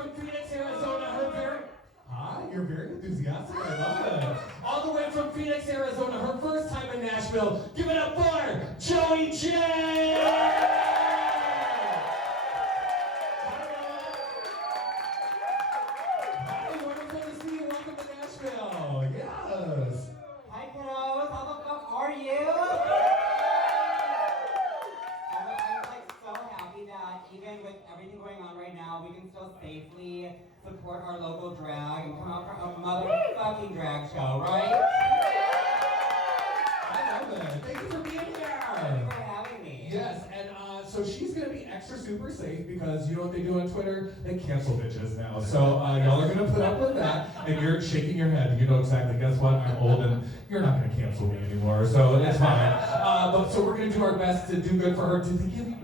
from Phoenix, Arizona, Hi, you're very enthusiastic. I love it. All the way from Phoenix, Arizona, her first time in Nashville. Give it up for Joey J! Hi, wonderful to see you. Welcome to Nashville. Yes. Hi, kiddos. How the fuck are you? I'm like so happy that even with everything going on right now, we can still safely support our local drag and come out for a motherfucking drag show, right? I love it. Thank you for being here. Thank you for having me. Yes, and so she's gonna be extra super safe because you know what they do on Twitter? They cancel bitches now. So y'all are gonna put up with that, and you're shaking your head. You know exactly. Guess what? I'm old, and you're not gonna cancel me anymore, so it's fine. But so we're gonna do our best to do good for her. Did they give you?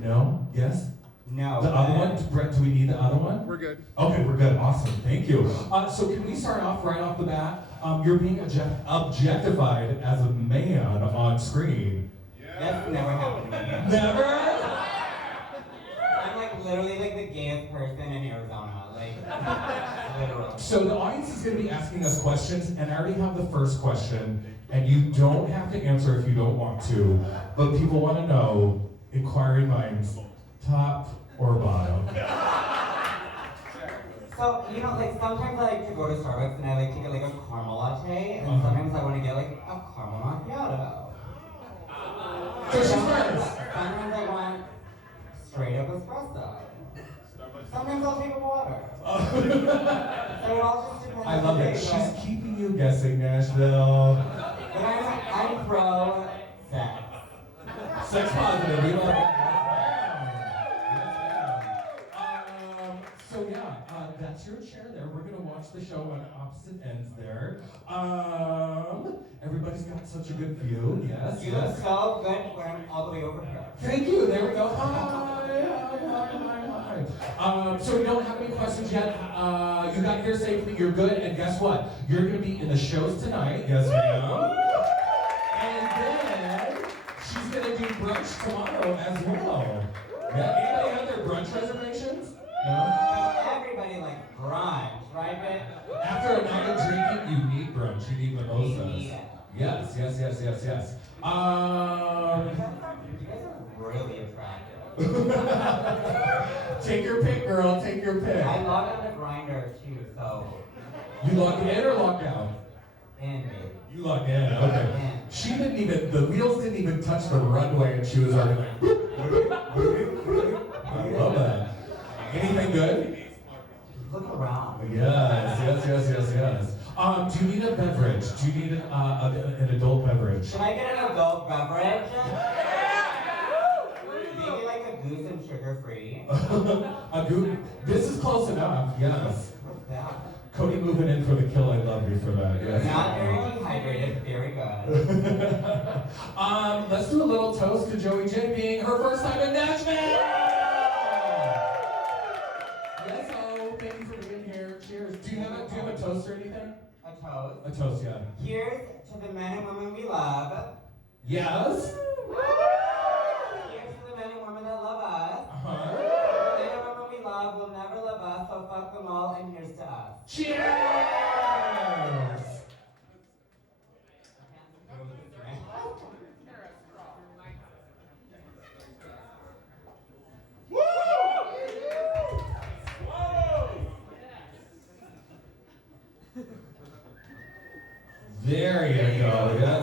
No? Yes? No. The other one? Brett, do we need the other one? We're good. Okay, we're good. Awesome. Thank you. So can we start off right off the bat? You're being objectified as a man on screen. That's never happened to me. Never? I'm like literally like the gayest person in Arizona. Like, literally. So the audience is going to be asking us questions, and I already have the first question, and you don't have to answer if you don't want to, but people want to know, inquiring minds, top or bottom? So, you know, like sometimes I like to go to Starbucks and I like to get like a caramel latte, and sometimes I want to get like a caramel macchiato. So she's first. Sometimes I want straight up espresso. Sometimes I'll take a water. So it all just depends. I love on the it. day, She's keeping you guessing, Nashville. But I'm pro sex. Sex positive. We love it. So yeah, that's your chair there. We're gonna watch the show on opposite ends there. Everybody's got such a good view. Yes. You look so good when I'm all the way over here. Thank you. There we go. Hi. So we don't have any questions yet. You got here safely. You're good. And guess what? You're gonna be in the shows tonight. Yes, ma'am. And then she's gonna do brunch tomorrow as well. Yeah. Anybody have their brunch reservations? No? Everybody likes brunch, right? But After a night of drinking, you need brunch. You need mimosas. Yes. you guys are really attractive. Take your pick, girl. Take your pick. I log on the grinder too, so You logged in or logged out? in baby. You logged in. Okay. She didn't even. The wheels didn't even touch the runway, and she was already like. I love that. Anything good? Look around. Yes. Do you need a beverage? Do you need an adult beverage? Can I get an adult beverage? Maybe like a goose and sugar free. A goose. This is close enough. Yes. What's that? Cody moving in for the kill. I love you for that. Yes. Not very dehydrated, very good. Let's do a little toast to Joey J being her first time in Nashville. Yes, oh, thank you for being here. Cheers. Do you have a toast or anything? A toast. A toast, yeah. Here's to the men and women we love. Yes. Here's to the men and women that love us. Uh-huh. The men and women we love will never love us, so fuck them all, and here's to us. Cheers. There you go. Yes.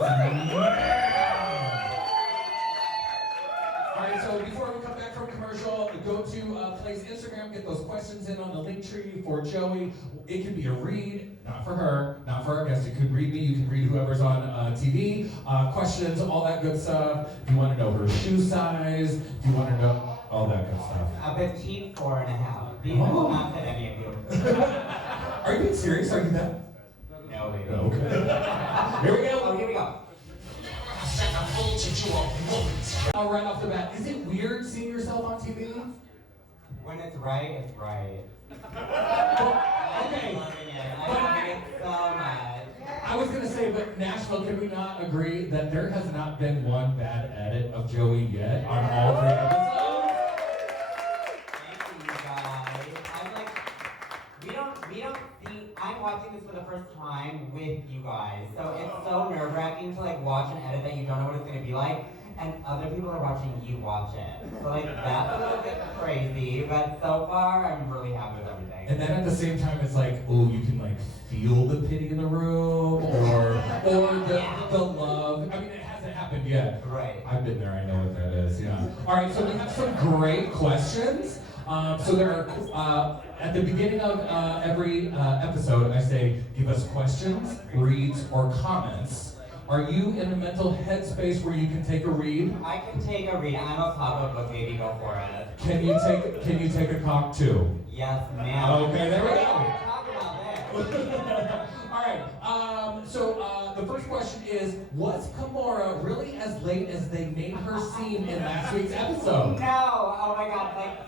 All right, so before we come back from commercial, go to Play's Instagram, get those questions in on the link tree for Joey. It could be a read, not for her, not for our guests. You could read me, you can read whoever's on TV. Questions, all that good stuff. If you want to know her shoe size, if you want to know all that good stuff. A petite 4.5. These will not fit any of you. Are you being serious? Are you that? No, baby. Okay. Here we go. Oh, here we go. Right off the bat, is it weird seeing yourself on TV? When it's right, it's right. Okay. I'm loving it. I love it so much. I was gonna say, but Nashville, can we not agree that there has not been one bad edit of Joey yet on all 3 episodes? Thank you, guys. the first time with you guys. So it's so nerve-wracking to like watch an edit that you don't know what it's gonna be like, and other people are watching you watch it. So like that's a little bit crazy, but so far I'm really happy with everything. And then at the same time, it's like, oh, you can like feel the pity in the room, or the love. I mean, it hasn't happened yet. Right. I've been there. I know what that is. Yeah. All right. So we have some great questions. So there are at the beginning of every episode, I say, give us questions, reads, or comments. Are you in a mental headspace where you can take a read? I can take a read. I'm a pop-up book baby. Go for it. Can you take a cock too? Yes, ma'am. Okay, there we go. Talk about that. All right. So the first question is: was Kimora really as late as they made her seem in last week's episode? No. Oh my God. Like,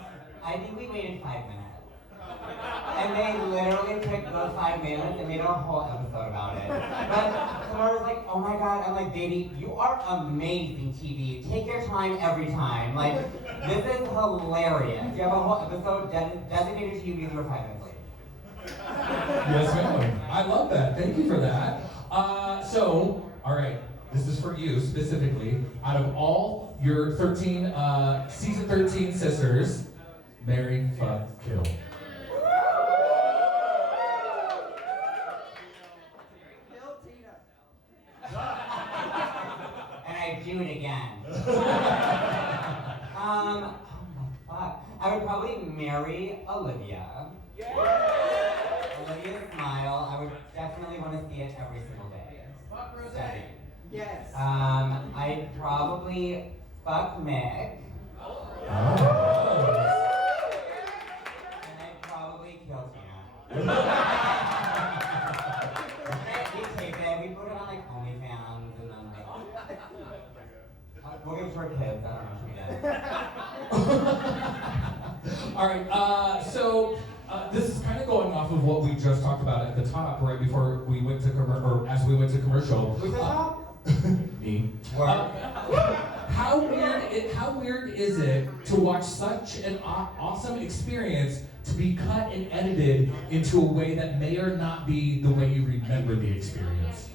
I think we waited 5 minutes. And they literally took those 5 minutes and made a whole episode about it. But Kimora was like, oh my God, I'm like, baby, you are amazing TV. Take your time every time. Like, this is hilarious. You have a whole episode designated to you because you were 5 minutes late. Yes, ma'am. I love that. Thank you for that. So, all right, this is for you specifically. Out of all your 13, season 13 sisters, marry, fuck, kill. Do it again. Oh my fuck. I would probably marry Olivia. Olivia's smile, I would definitely want to see it every single day. Fuck Rose. Yes. I'd probably fuck Mick. And I'd probably kill Tina. We tape it, we put it on like OnlyFans, and then like, we'll give it to our kids, I don't know if we did. All right, so this is kind of going off of what we just talked about at the top, right before we went to as we went to commercial. Who's the top? Me. How weird is it to watch such an awesome experience to be cut and edited into a way that may or not be the way you remember the experience?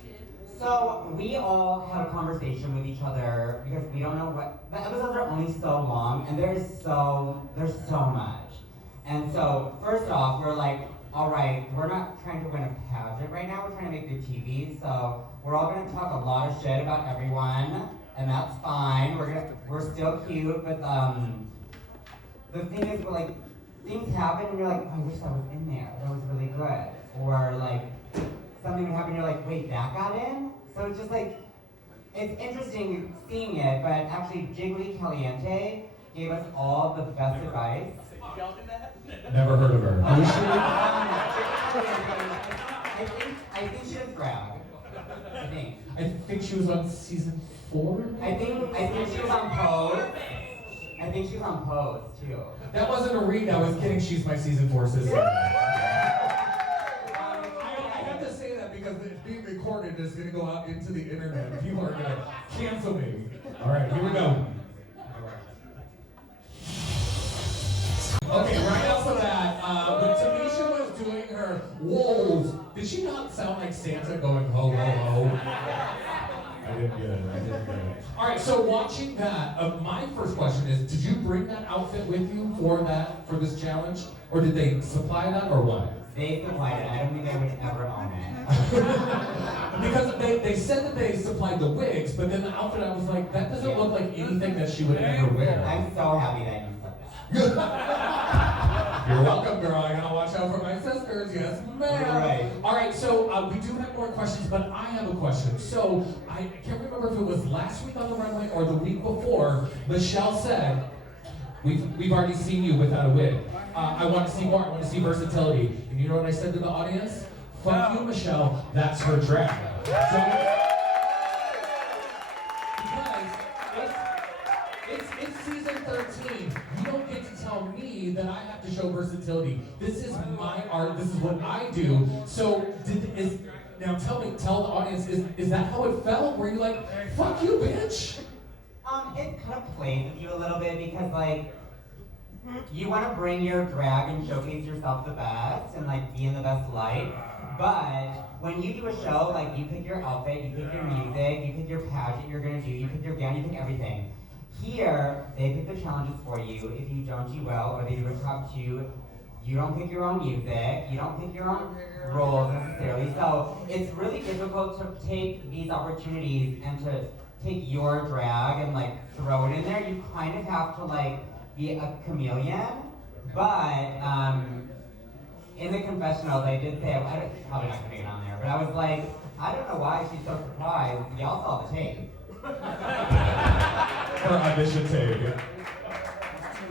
So we all had a conversation with each other because we don't know what the episodes are only so long and there's so much. And so first off, we're like, all right, we're not trying to win a pageant right now, we're trying to make good TV, so we're all gonna talk a lot of shit about everyone, and that's fine. We're still cute, but the thing is, we're like, things happen and you're like, oh, I wish I was in there. That was really good. Or like something would happen and you're like, wait, that got in? So it's just like, it's interesting seeing it, but actually Jiggly Caliente gave us all the best advice. Never heard of her. Who is she? I think she was drag. I think she was on season 4. I think she was on Pose. I think she was on Pose too. That wasn't a read. I was kidding. She's my season 4 sister. I have to say that because it's being recorded. It's going to go out into the internet. People are going to cancel me. All right, here we go. Okay, right off the bat, when Tamisha was doing her wolves, did she not sound like Santa going ho ho ho? I didn't get it. All right, so watching that, my first question is, did you bring that outfit with you for this challenge? Or did they supply that, or what? They supplied it. I don't think they would ever own it. Because they said that they supplied the wigs, but then the outfit, I was like, that doesn't look like anything that she would ever wear. I'm so happy that you said that. You're welcome, girl. I gotta watch out for my sisters. Yes, ma'am. Right. All right, so we do have more questions, but I have a question. So I can't remember if it was last week on the runway or the week before. Michelle said, "We've already seen you without a wig. I want to see more. I want to see versatility." And you know what I said to the audience? "Fuck you, Michelle. That's her drag." So, it's season 13. You don't get to tell me that I have to show versatility. This is my art. This is what I do. So now tell the audience, is that how it felt? Were you like, fuck you, bitch? It kind of plays with you a little bit because like you want to bring your drag and showcase yourself the best and like be in the best light. But when you do a show, like you pick your outfit, you pick your music, you pick your pageant you're gonna do, you pick your gown, you pick everything. Here, they pick the challenges for you. If you don't do well, or they do a top two, you don't pick your own music, you don't pick your own roles necessarily. So it's really difficult to take these opportunities and to take your drag and like throw it in there. You kind of have to like be a chameleon. But in the confessionals, I did say, I'm probably not gonna make it on there, but I was like, I don't know why she's so surprised. Y'all saw the tape. Her audition tape.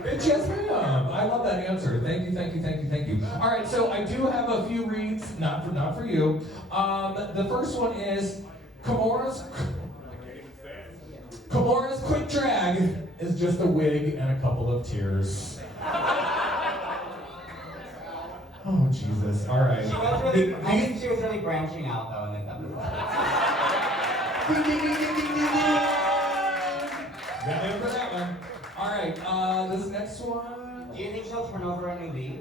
Bitch, yes ma'am. I love that answer. Thank you, thank you, thank you, thank you. All right, so I do have a few reads, not for you. The first one is Kamora's quick drag is just a wig and a couple of tears. Oh Jesus! All right. She was really, I think she was really branching out though in this episode. Got in for that one. All right. This next one. Do you think she'll turn over a new leaf?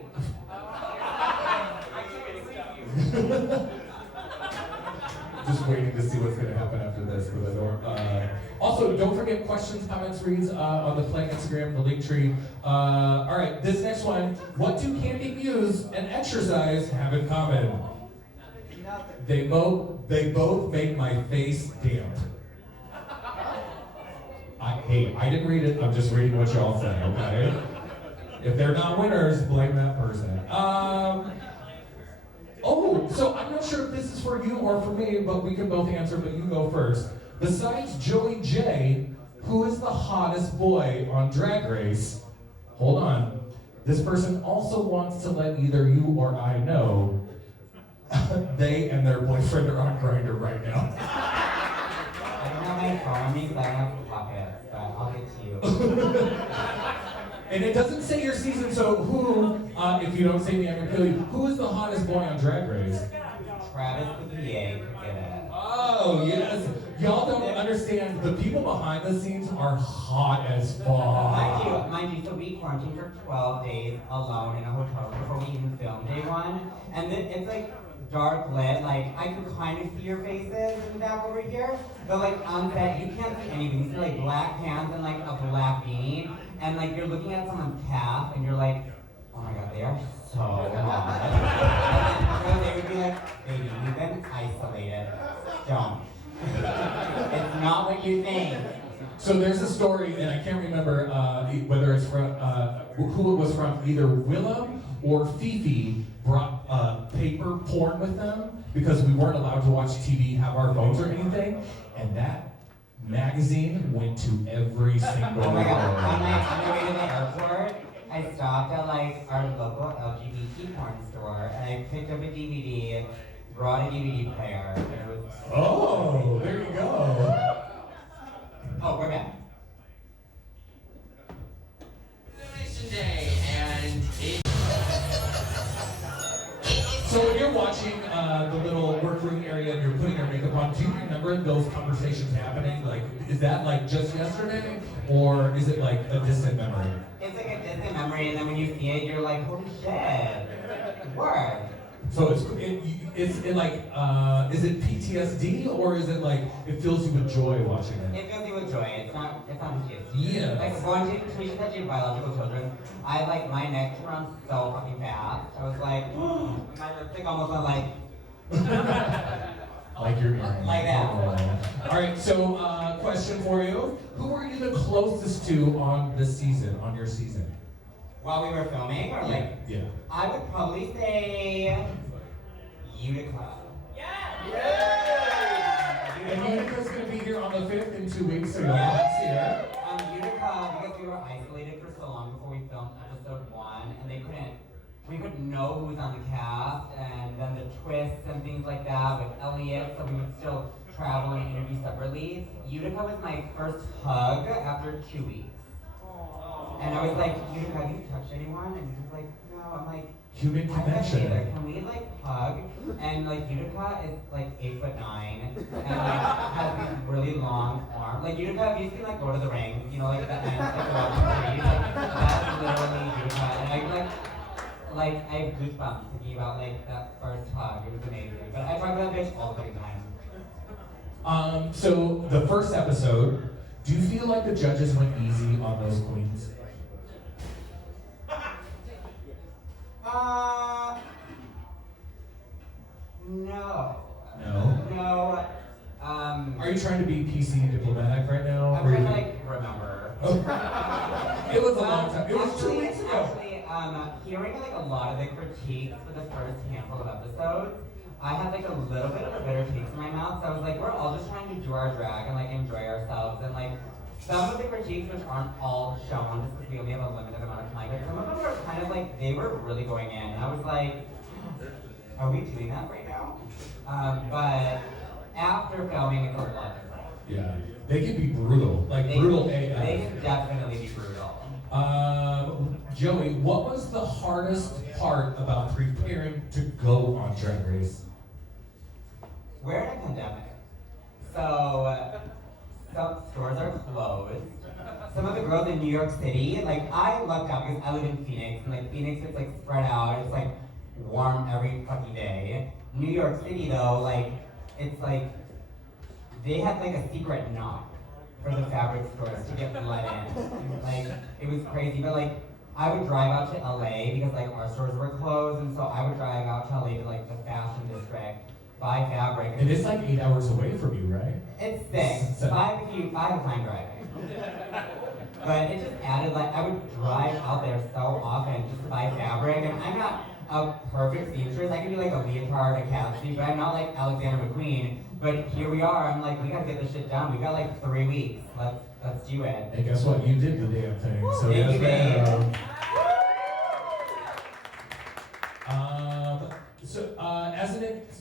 Just waiting to see what's going to happen after this. Also, don't forget questions, comments, reads on the Flag Instagram, the link tree. All right, this next one. What do Candy Muse and exercise have in common? They both make my face damp. I didn't read it. I'm just reading what y'all said. Okay. If they're not winners, blame that person. Oh, so I'm not sure if this is for you or for me, but we can both answer, but you go first. Besides Joey J, who is the hottest boy on Drag Race? Hold on. This person also wants to let either you or I know they and their boyfriend are on Grindr right now. I don't have my phone on me because I don't have a pocket, but I'll get to you. And it doesn't say your season, so who, if you don't say me, I'm gonna kill you. Who is the hottest boy on Drag Race? Travis the PA could get it. Oh, yes. Y'all don't understand. The people behind the scenes are hot as fuck. Mind you, so we quarantined for 12 days alone in a hotel room before we even filmed day one. And then it's like dark lit, like I can kind of see your faces in the back over here. But like on set, you can't see anything. You see like black pants and like a black beanie. And like you're looking at someone's calf and you're like, oh my god, they are so hot. And then they would be like, baby, you've been isolated. Don't. It's not what you think. So there's a story, and I can't remember whether it's from who it was from. Either Willem or Fifi brought paper porn with them because we weren't allowed to watch TV, have our phones or anything, and that magazine went to every single. Oh my god! On my way to the airport, I stopped at like our local LGBT porn store, and I picked up a DVD, brought a DVD player, and it was. Oh, there you go. Oh, we're back. Donation Day, and So when you're watching the little workroom area and you're putting your makeup on, do you remember those conversations happening? Like, is that like just yesterday, or is it like a distant memory? It's like a distant memory, and then when you see it, you're like, holy shit, word. So is it PTSD, or is it like it fills you with joy watching it? It fills you with joy. It's not PTSD. Yeah. Like going to Tasha said you biological children. I like my neck runs so fucking fast. I was like, my lipstick almost went like. Like your earring. Like that. Oh. All right. So question for you: who were you the closest to on this season? On your season? While we were filming, or like. Yeah. I would probably say Utica. And Unica's gonna be here on the 5th in 2 weeks, so you'll see her. Utica, because we were isolated for so long before we filmed episode 1, and we couldn't know who was on the cast, and then the twists and things like that with Elliot, so we would still travel and interview separately. Utica was my first hug after 2 weeks. And I was like, Utica, have you touched anyone? And he was like, no. I'm like, Human connection. can we like hug? And like Utica is like 8'9" and like has these really long arms. Like Utica, have you seen like Lord of the Rings? You know, like the ants like go up the trees. Like that's literally Utica. And I like, I have goosebumps thinking about, like, that first hug. It was amazing. But I talk about that bitch all the fucking time. So the first episode, do you feel like the judges went easy on those queens? No. No. No. Are you trying to be PC and diplomatic right now? I'm trying to, like, remember. It was a long time. It was Actually, 2 weeks ago. Hearing like a lot of the critiques for the first handful of episodes, I had like a little bit of a bitter taste in my mouth. So I was like, we're all just trying to do our drag and like enjoy ourselves. And like some of the critiques, which aren't all shown just because we only have a limited amount of time, but some of them were kind of like they were really going in. And I was like, are we doing that right now? But after filming, it's a lot different. Yeah, they can be brutal, like brutal AF. They can definitely be brutal. Joey, what was the hardest part about preparing to go on Drag Race? We're in a pandemic, so some stores are closed. Some of the girls in New York City, like I lucked out because I live in Phoenix, and like Phoenix is like spread out. It's like warm every fucking day. New York City though, like it's like they had like a secret knock for the fabric stores to get let in. Like it was crazy, but like I would drive out to LA because like our stores were closed, and so I would drive out to LA to like the fashion district, buy fabric. And it's like 8 hours away from you, right? It's 6. 5 if you 5 time driving. But it just added like I would drive out there so often just to buy fabric, and I'm not a perfect seamstress. I can do like a leotard, a cat suit, but I'm not like Alexander McQueen. But here we are. I'm like, we gotta get this shit done. We got like 3 weeks. Let's do it. And guess what? You did the damn thing. So Thank you, babe.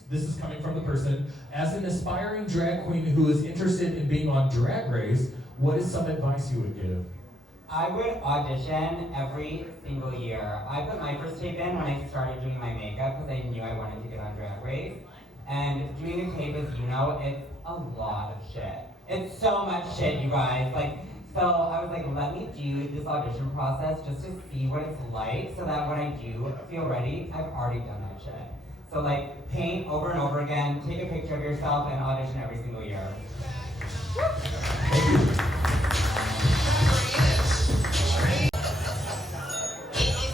This is coming from the person, as an aspiring drag queen who is interested in being on Drag Race, what is some advice you would give? I would audition every single year. I put my first tape in when I started doing my makeup because I knew I wanted to get on Drag Race. And doing a tape, as you know, it's a lot of shit. It's so much shit, you guys. Like, so I was like, let me do this audition process just to see what it's like so that when I do feel ready, I've already done that shit. So like, paint over and over again, take a picture of yourself, and audition every single year. Thank you.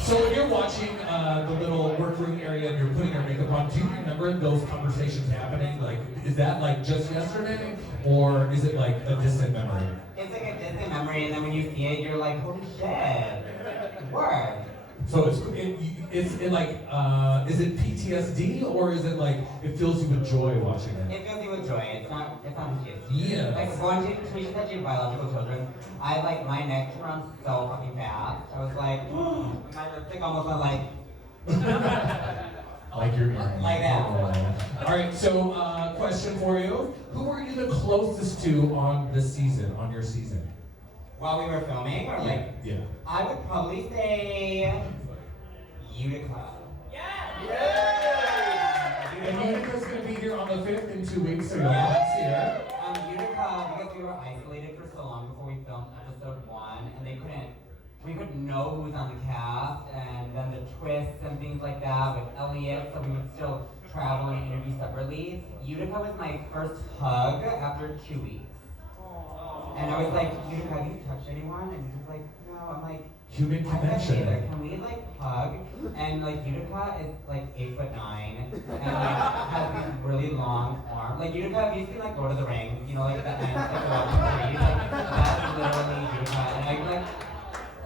So when you're watching the little workroom area and you're putting your makeup on, do you remember those conversations happening? Like, is that like just yesterday, or is it like a distant memory? It's like a distant memory, and then when you see it, you're like, holy shit, word. So is it PTSD, or is it like it fills you with joy watching it? It fills you with joy. It's not PTSD. Yeah. Like going to Trisha said you have biological children. I like my neck runs so fucking fast. I was like, my lipstick almost went like like your earring. Like that. All right. So question for you: who were you the closest to on this season? On your season? While we were filming, or like, Yeah. I would probably say Utica. And Utica's gonna be here on the 5th in 2 weeks, so you'll have here. Utica, because we were isolated for so long before we filmed episode 1, and we couldn't know who was on the cast, and then the twists and things like that with Elliot, so we would still travel and interview separately. Utica was my first hug after 2 weeks. And I was like, Utica, have you touched anyone? And he was like, no. I'm like, Human connection. can we like hug? And like Utica is like 8'9" and like has these really long arms. Like Utica, have you seen like Lord of the Rings? You know, like the ants that go up the trees? Like that's literally Utica. And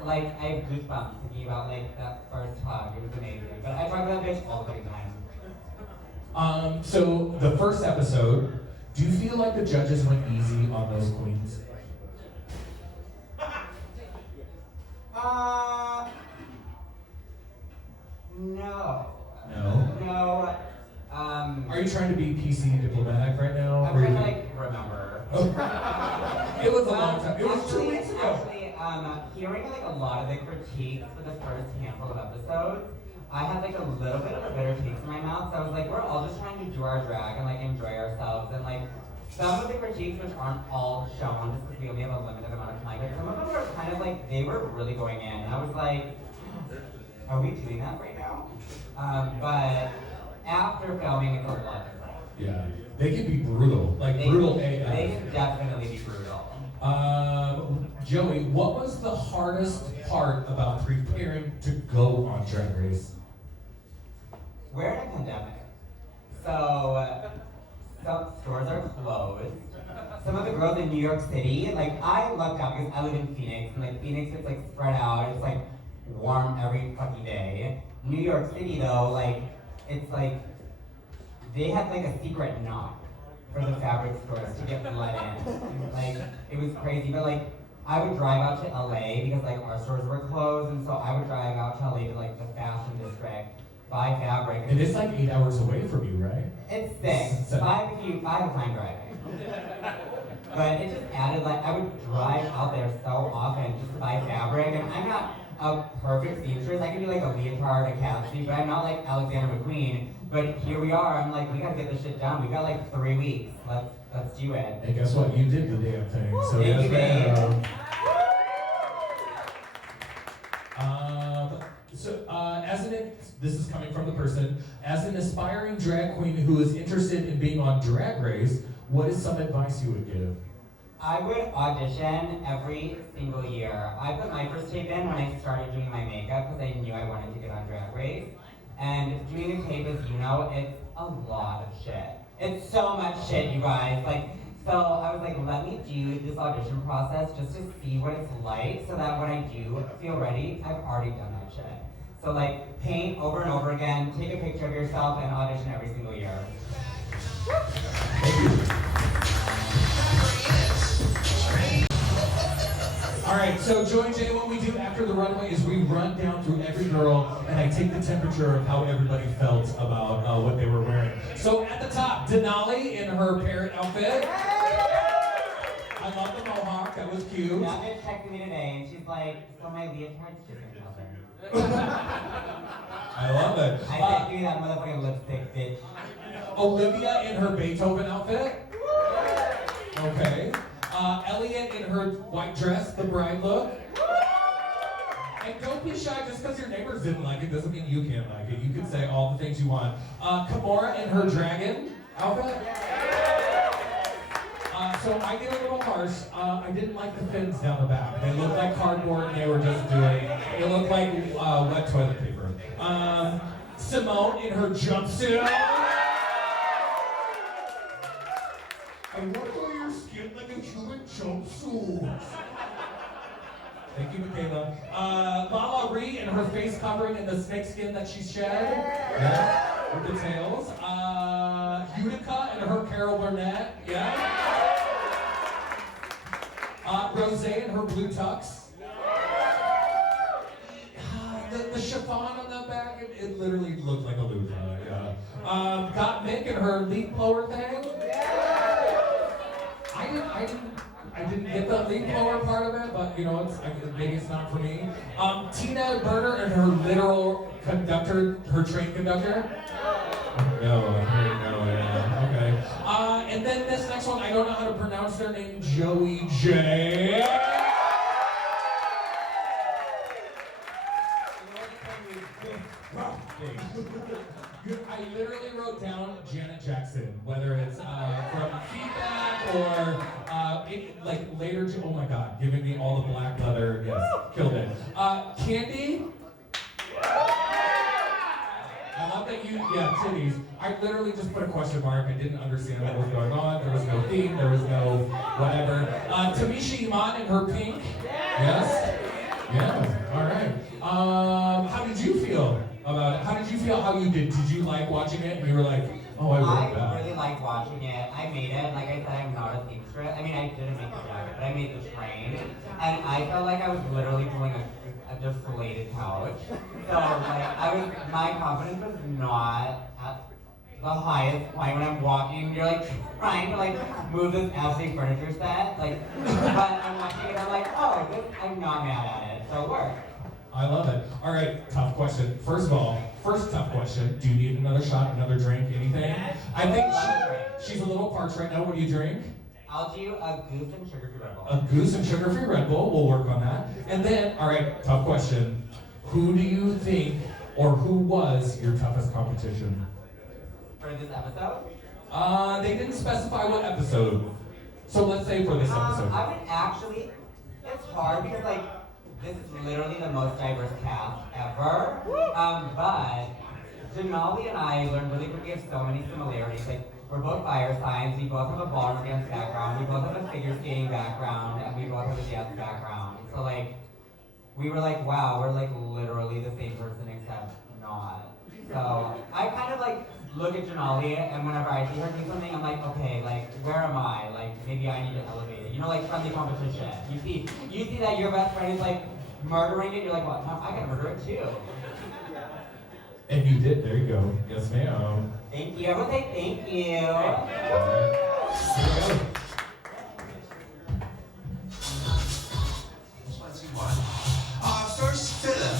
I have goosebumps thinking about like that first hug. It was amazing. But I talk about that bitch all the fucking time. So the first episode, do you feel like the judges went easy on those queens? No. No. No. Are you trying to be PC and diplomatic right now? I'm trying to like remember. It was a long time. It was 2 weeks ago. Hearing like a lot of the critiques for the first handful of episodes, I had like a little bit of a bitter taste in my mouth. So I was like, we're all just trying to do our drag and like enjoy ourselves. And like some of the critiques, which aren't all shown just because we only have a limited amount of time, but some of them were kind of like they were really going in. And I was like, Are we doing that right now? But after filming, it's a lot different. Yeah. They can be brutal. Like brutal AF. They can definitely be brutal. Joey, what was the hardest part about preparing to go on Drag Race? We're in a pandemic. So, some stores are closed. Some of the girls in New York City, like I lucked out because I live in Phoenix, and like Phoenix is like spread out, it's like warm every fucking day. New York City though, like, it's like, they had like a secret knock for the fabric stores to get let in. Like, it was crazy, but like, I would drive out to LA because like our stores were closed, and so I would drive out to LA to like the fashion district, buy fabric. And it's like 8 hours away from you, right? It's 6. 5 if you 5 time driving. But it just added like I would drive out there so often just to buy fabric, and I'm not a perfect seamstress. I can do like a leotard, a calfsy, but I'm not like Alexander McQueen. But here we are. I'm like, we gotta get this shit done. We got like 3 weeks. Let's do it. And guess what? You did the damn thing. So Thank you, babe. This is coming from the person, as an aspiring drag queen who is interested in being on Drag Race, what is some advice you would give? I would audition every single year. I put my first tape in when I started doing my makeup because I knew I wanted to get on Drag Race. And doing a tape, as you know, it's a lot of shit. It's so much shit, you guys. Like, so I was like, let me do this audition process just to see what it's like, so that when I do feel ready, I've already done that shit. So like, paint over and over again, take a picture of yourself, and audition every single year. All right, so Joy J, what we do after the runway is we run down through every girl, and I take the temperature of how everybody felt about what they were wearing. So at the top, Denali in her parrot outfit. I love the mohawk, that was cute. That bitch texted me today, and she's like, so my leotard's different color. I love it. I said, give me that motherfucking lipstick, bitch. Olivia in her Beethoven outfit. Okay. Elliot in her white dress, the bride look. And don't be shy, just because your neighbors didn't like it doesn't mean you can't like it. You can say all the things you want. Kimora in her dragon outfit. So I get a little harsh. I didn't like the fins down the back. They looked like cardboard and they were just doing, it looked like wet toilet paper. Simone in her jumpsuit. I want to go your skin like a human jumpsuit. Thank you, Michaela. Lala Ree in her face covering and the snake skin that she shed. Yeah. With the tails. Utica in her Carol Burnett. Yeah. Rose in her blue tux. The chiffon on the back, it literally looked like a loofah. Yeah. Got Mick in her leaf blower thing. I didn't get the leaf blower part of it, but you know, maybe it's not for me. Tina Burner and her literal conductor, her train conductor. No, okay. And then this next one, I don't know how to pronounce their name, Joey J. I literally wrote down Janet Jackson, whether it's from feedback or like later. Oh my God, giving me all the black leather. Yes, killed it. Candy. I love that you, titties. I literally just put a question mark. I didn't understand what was going on. There was no theme. There was no whatever. Tamisha Iman in her pink. Yes. Yeah. All right. How did you feel about it? How did you feel how you did? Did you like watching it? And you were like, oh, I really liked watching it. I made it. Like I said, I'm not a seamstress. I mean, I didn't make the jacket, but I made the train. And I felt like I was literally pulling a deflated couch. So like my confidence was not at the highest point when I'm walking. You're like trying to like move this absolute furniture set. Like, but I'm watching it. I'm like, oh, I'm not mad at it. So it worked. I love it. All right, tough question. First of all, tough question. Do you need another shot, another drink, anything? I think she's a little parched right now. What do you drink? I'll do a goose and sugar-free Red Bull. A goose and sugar-free Red Bull. We'll work on that. And then, all right, tough question. Who do you think, or who was your toughest competition? For this episode? They didn't specify what episode. So let's say for this episode. I would actually, it's hard because like, this is literally the most diverse cast ever. But Janali and I learned really quickly, we have so many similarities. Like, we're both fire signs, we both have a ballroom dance background, we both have a figure skating background, and we both have a dance background. So like, we were like, wow, we're like literally the same person except not. So I kind of like look at Janali, and whenever I see her do something, I'm like, okay, like where am I? Like maybe I need to elevate it. You know, like friendly competition. You see that your best friend is like murdering it. You're like, well, no, I gotta murder it too. And you did. There you go. Yes, ma'am. Thank you. Everyone say thank you. First, Philip.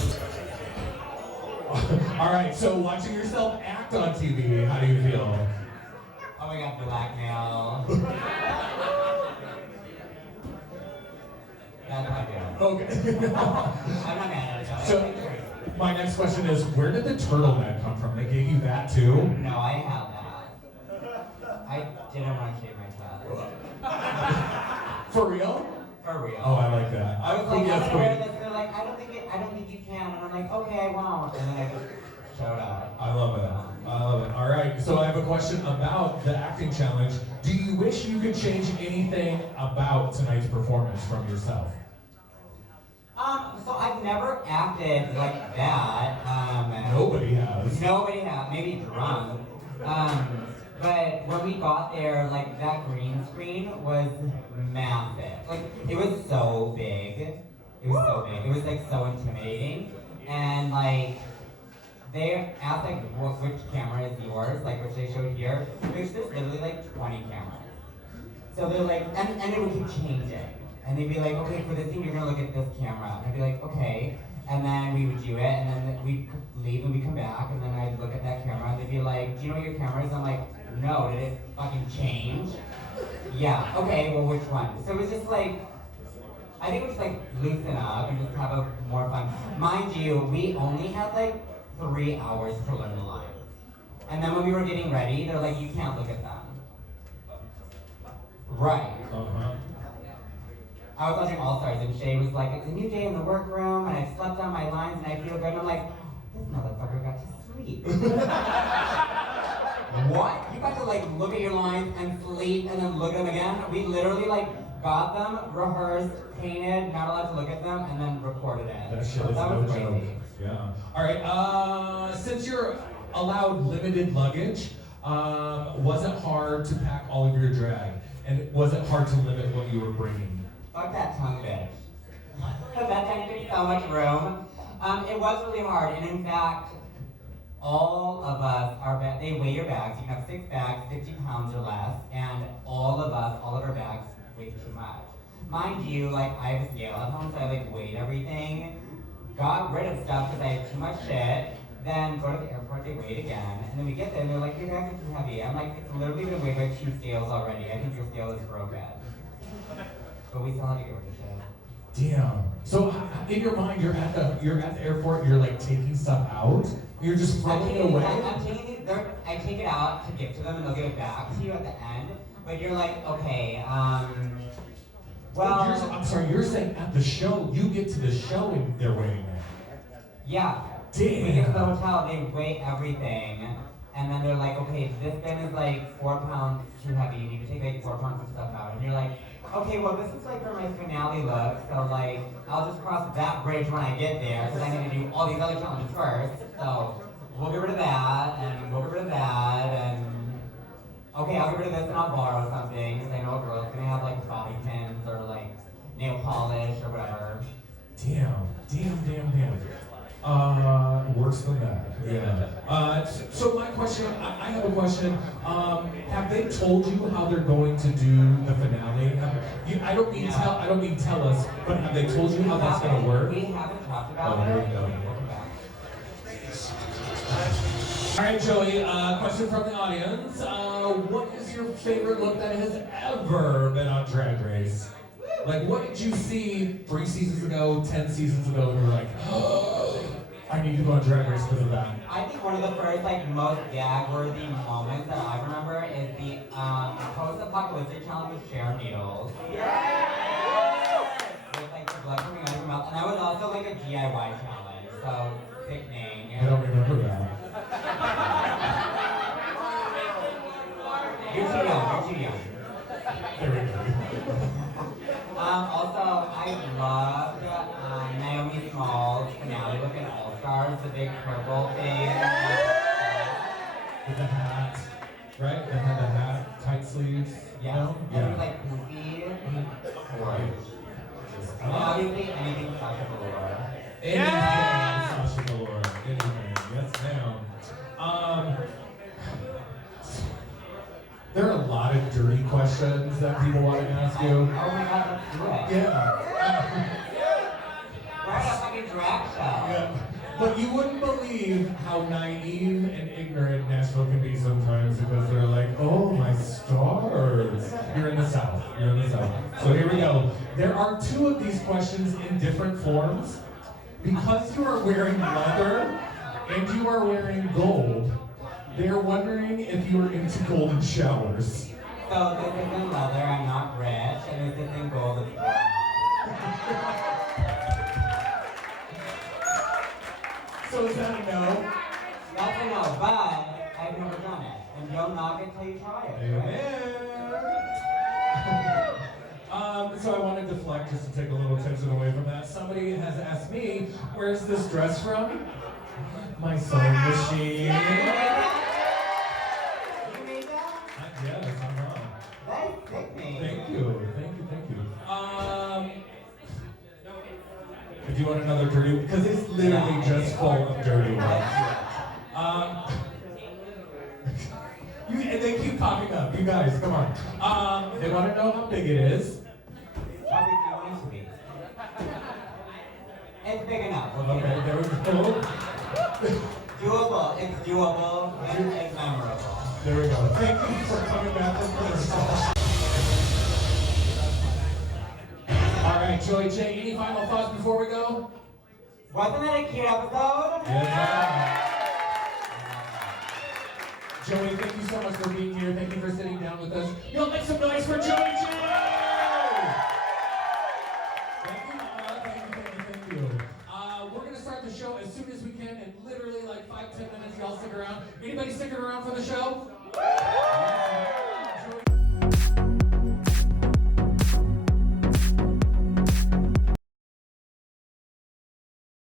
All right. So watching yourself act on TV, how do you feel? Oh my God, blackmail. That's how I feel. Okay. I'm not mad at it. So my next question is, where did the turtleneck come from? They gave you that too? No, I have that. I didn't want to shave my chest. For real? For real. Oh, I like that. I was like, Yes, I'm gonna wear wait. this. They're like, I don't think you can. And I'm like, okay, I won't. And then I just showed up. I love it. I love it. All right. So I have a question about the acting challenge. Do you wish you could change anything about tonight's performance from yourself? So I've never acted like that. Nobody has. Nobody has. Maybe drunk. But when we got there, like that green screen was massive. Like it was so big. It was so big. It was like so intimidating. And like they asked like which camera is yours, like which they showed here, which there's literally like 20 cameras. So they're like, and it would keep changing. And they'd be like, okay, for this thing you're gonna look at this camera. And I'd be like, okay. And then we would do it, and then we'd leave and we'd come back, and then I'd look at that camera, and they'd be like, do you know what your camera is? I'm like, no, did it fucking change? Yeah, okay, well which one? So it was just like, I think it was like loosen up and just have a more fun. Mind you, we only had like 3 hours to learn the lines. And then when we were getting ready, they're like, you can't look at them. Right. Uh-huh. I was watching All Stars and Shay was like, it's a new day in the workroom and I slept on my lines and I feel good. And I'm like, this motherfucker got to sleep. What? You got to like look at your lines and sleep and then look at them again? We literally like got them, rehearsed, painted, not allowed to look at them, and then recorded it. That shit So is that no was joke. crazy. Yeah. All right. Since you're allowed limited luggage, was it hard to pack all of your drag? And was it hard to limit what you were bringing? Fuck that tongue bitch. That thing took so much room. It was really hard, and in fact, all of us, they weigh your bags. You can have 6 bags, 50 pounds or less, and all of our bags weigh too much. Mind you, like I have a scale at home, so I like weighed everything, got rid of stuff because I had too much shit. Then go to the airport, they weigh it again, and then we get there and they're like, your bags are too heavy. I'm like, it's literally been weighed by 2 scales already. I think your scale is broken. But we still have to get rid of shit. Damn. So in your mind, you're at the airport, and you're like taking stuff out. You're just throwing it away. I take it out to give to them, and they'll give it back to you at the end. But you're like, okay, well. I'm sorry. You're saying at the show, you get to the show and they're weighing it. Yeah. Damn. We get to the hotel, they weigh everything, and then they're like, okay, this bin is like 4 pounds too heavy. You need to take like 4 pounds of stuff out, and you're like, okay, well this is like for my finale look, so like I'll just cross that bridge when I get there because I need to do all these other challenges first. So we'll get rid of that, and we'll get rid of that, and okay, I'll get rid of this and I'll borrow something because I know a girl's gonna have like bobby pins or like nail polish or whatever. Damn. Worse than that. Yeah. So my question, I have a question. Have they told you how they're going to do the finale? I don't mean tell us, but have they told you how that's going to work? We haven't talked about there it. you go. All right, Joey. Question from the audience. What is your favorite look that has ever been on Drag Race? Like, what did you see 3 seasons ago, 10 seasons ago, and you were like, oh. I need to go on Drag Race because of that. I think one of the first, like, most gag-worthy moments that I remember is the post-apocalyptic challenge with Sharon Needles. With, like, the blood coming out of her mouth. And that was also, like, a DIY challenge, so sickening. I don't remember that. You're too young, you're too young. There we go. Also, I loved Naomi Smalls' finale look in All Stars, the big purple thing. With the hat, right? They had the hat, tight sleeves. Yeah. No? And it was like poofy. And obviously anything Sasha Velour. Anything, Sasha Velour. Anything. Yes, ma'am. There are a lot of dirty questions that people want to ask you. Oh my god, let's do it. Yeah. We're at a fucking drag show. Yeah. But you wouldn't believe how naive and ignorant Nashville can be sometimes because they're like, oh my stars. You're in the South. You're in the South. So here we go. There are 2 of these questions in different forms. Because you are wearing leather and you are wearing gold, they're wondering if you are into golden showers. So this is in leather, I'm not rich, and this is in gold, it's brown. So is that a no? That's a no, but I've never done it. And don't knock it till you try it. Amen. So I want to deflect just to take a little tension away from that. Somebody has asked me, where's this dress from? My sewing machine. You made that? Yes, I'm wrong. That's sickening. Thank you. If you want another dirty, because it's literally just full of dirty ones. And they keep popping up. You guys, come on. They want to know how big it is. How big do you want it to be? It's big enough. Okay, there we go. Doable. It's doable. It's memorable. There we go. Thank you for coming back from commercial. All right, Joey J, any final thoughts before we go? Wasn't it a cute episode? Yes, Joey, thank you so much for being here. Thank you for sitting down with us. Yo, make some noise for Joey J! Thank you, Mama. Thank you. We're going to start the show as soon as we can in literally like 5-10 minutes. Y'all stick around. Anybody sticking around for the show?